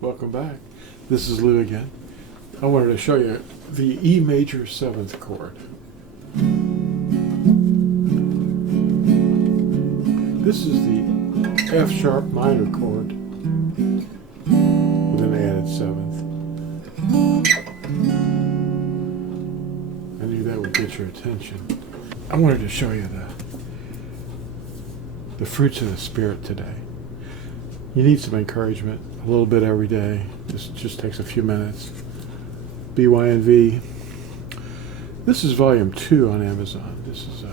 Welcome back. This is Lou again. I wanted to show you the E major 7th chord. This is the F sharp minor chord with an added 7th. I knew that would get your attention. I wanted to show you the fruits of the Spirit today. You need some encouragement, a little bit every day. This just takes a few minutes. BYNV. This is volume 2 on Amazon. This is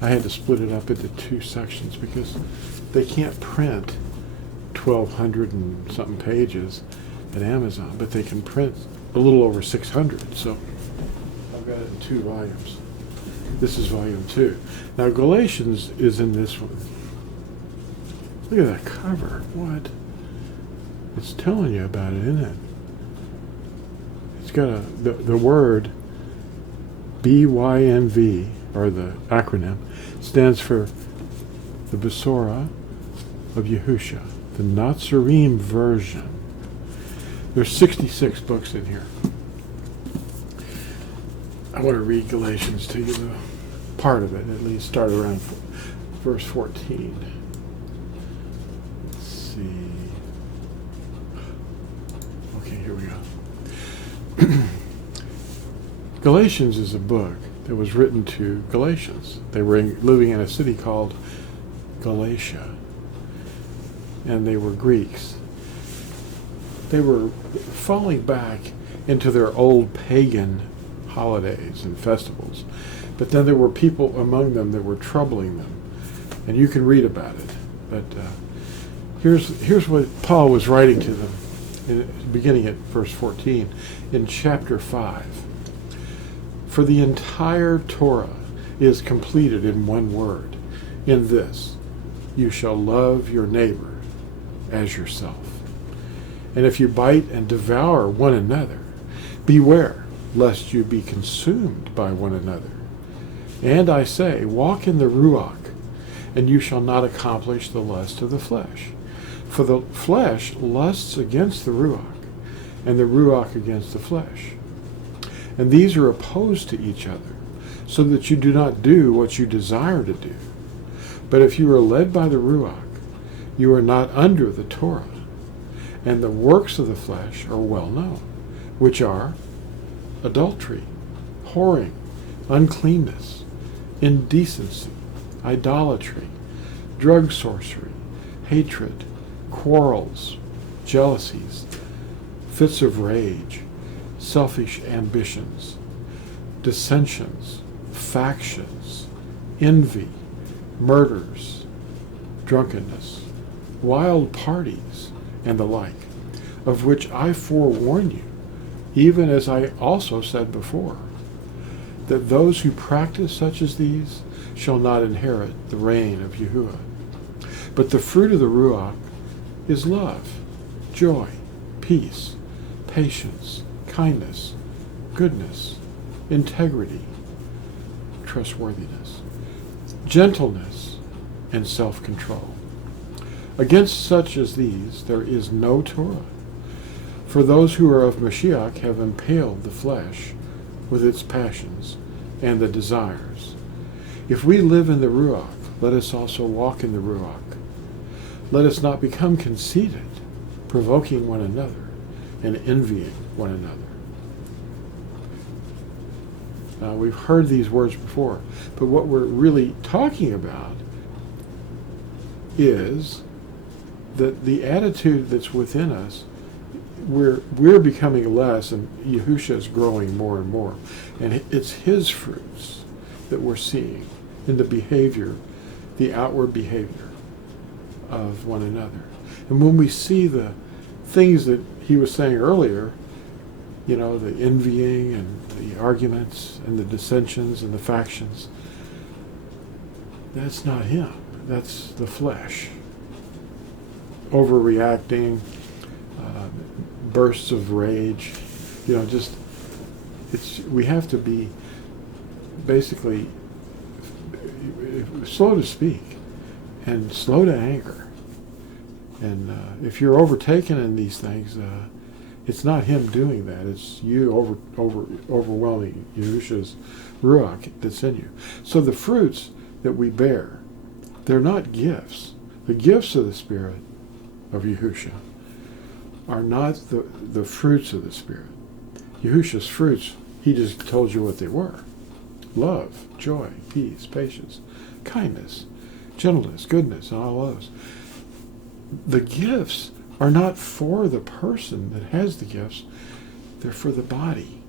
I had to split it up into 2 sections because they can't print 1,200 and something pages at Amazon, but they can print a little over 600. So I've got it in 2 volumes. This is volume 2. Now Galatians is in this one. Look at that cover. What? It's telling you about it, isn't it? It's got the word BYNV, or the acronym, stands for the Besorah of Yahusha, the Natsarim version. There's 66 books in here. I want to read Galatians to you, part of it, at least start around verse 14. Let's see. Okay, here we go. Galatians is a book that was written to Galatians. They were living in a city called Galatia, and they were Greeks. They were falling back into their old pagan holidays and festivals, but then there were people among them that were troubling them, and you can read about it. But here's what Paul was writing to them, beginning at verse 14 in chapter 5. For the entire Torah is completed in one word, in this: you shall love your neighbor as yourself. And if you bite and devour one another, beware lest you be consumed by one another. And I say, walk in the Ruach, and you shall not accomplish the lust of the flesh. For the flesh lusts against the Ruach, and the Ruach against the flesh. And these are opposed to each other, so that you do not do what you desire to do. But if you are led by the Ruach, you are not under the Torah. And the works of the flesh are well known, which are adultery, whoring, uncleanness, indecency, idolatry, drug sorcery, hatred, quarrels, jealousies, fits of rage, selfish ambitions, dissensions, factions, envy, murders, drunkenness, wild parties, and the like, of which I forewarn you, even as I also said before, that those who practice such as these shall not inherit the reign of Yahuwah. But the fruit of the Ruach is love, joy, peace, patience, kindness, goodness, integrity, trustworthiness, gentleness, and self-control. Against such as these there is no Torah. For those who are of Mashiach have impaled the flesh with its passions and the desires. If we live in the Ruach, let us also walk in the Ruach. Let us not become conceited, provoking one another and envying one another. Now, we've heard these words before, but what we're really talking about is that the attitude that's within us, we're becoming less, and Yahusha is growing more and more. And it's his fruits that we're seeing in the behavior, the outward behavior of one another. And when we see the things that he was saying earlier, you know, the envying and the arguments and the dissensions and the factions, that's not him. That's the flesh. Overreacting, bursts of rage, you know, just, we have to be basically slow to speak and slow to anger And if you're overtaken in these things, it's not him doing that. It's you overwhelming Yahusha's Ruach that's in you. So the fruits that we bear, they're not gifts. The gifts of the Spirit of Yahusha are not the fruits of the Spirit. Yahusha's fruits, he just told you what they were. Love, joy, peace, patience, kindness, gentleness, goodness, and all those. The gifts are not for the person that has the gifts. They're for the body.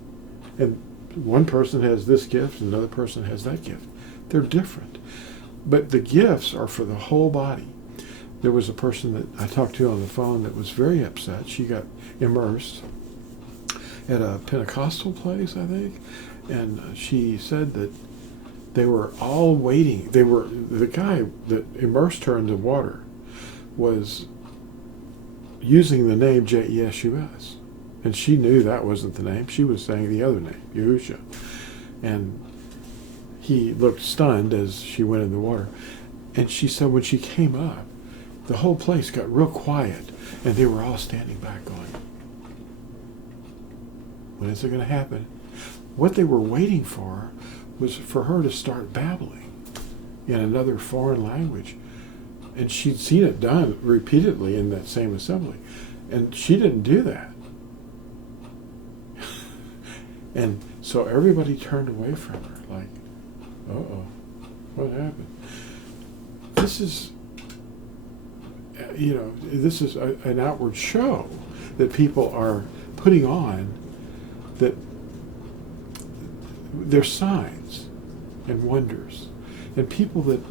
And one person has this gift, and another person has that gift. They're different. But the gifts are for the whole body. There was a person that I talked to on the phone that was very upset. She got immersed at a Pentecostal place, I think, and she said that they were all waiting. The guy that immersed her in the water was using the name YAHUSHA'S, and she knew that wasn't the name. She was saying the other name, Yahusha. And he looked stunned as she went in the water. And she said when she came up, the whole place got real quiet, and they were all standing back going, when is it going to happen? What they were waiting for was for her to start babbling in another foreign language. And she'd seen it done repeatedly in that same assembly. And she didn't do that. And so everybody turned away from her like, uh-oh, what happened? This is, this is an outward show that people are putting on, that they're signs and wonders. And people that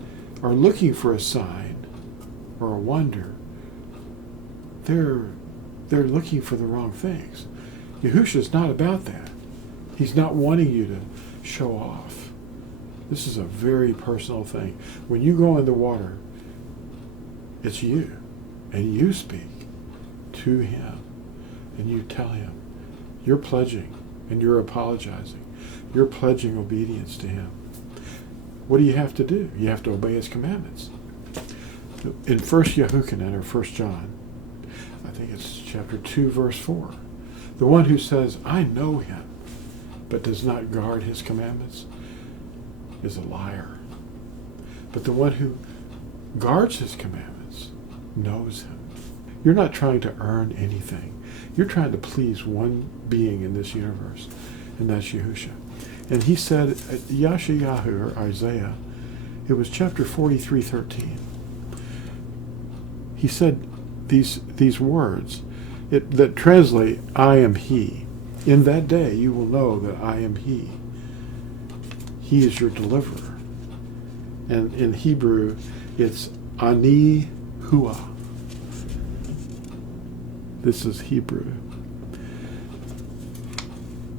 are looking for a sign or a wonder, they're looking for the wrong things. Yahusha's not about that. He's not wanting you to show off. This is a very personal thing. When you go in the water, it's you, and you speak to him, and you tell him. You're pledging, and you're apologizing. You're pledging obedience to him. What do you have to do? You have to obey his commandments. In 1 Yahuchanan, or 1 John, I think it's chapter 2, verse 4, the one who says, I know him, but does not guard his commandments, is a liar. But the one who guards his commandments knows him. You're not trying to earn anything. You're trying to please one being in this universe, and that's Yahusha. And he said, Yashayahu, or Isaiah, it was chapter 43:13. He said these words that translate, I am he. In that day you will know that I am he. He is your deliverer. And in Hebrew, it's Ani Hua. This is Hebrew.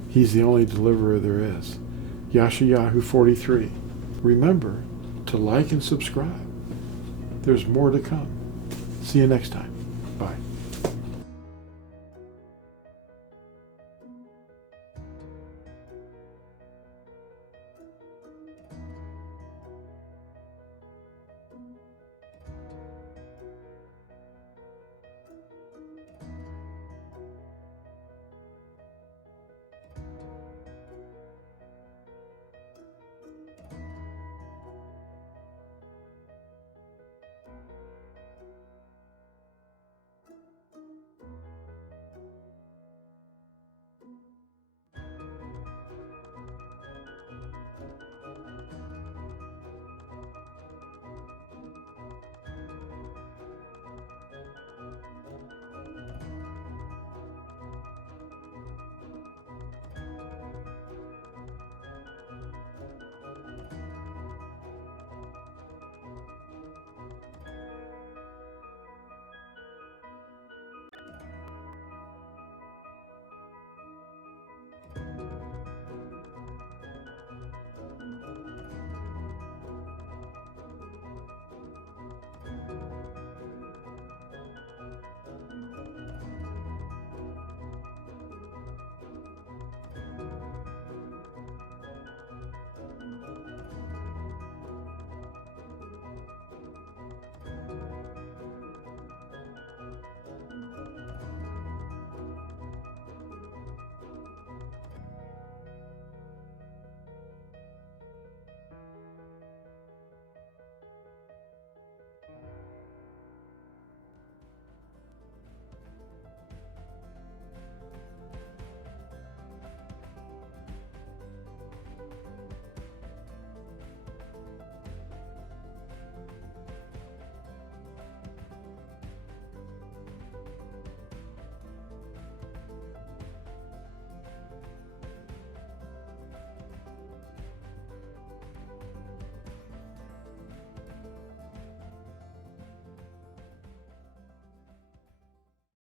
He's the only deliverer there is. Yashayahu 43. Remember to like and subscribe. There's more to come. See you next time.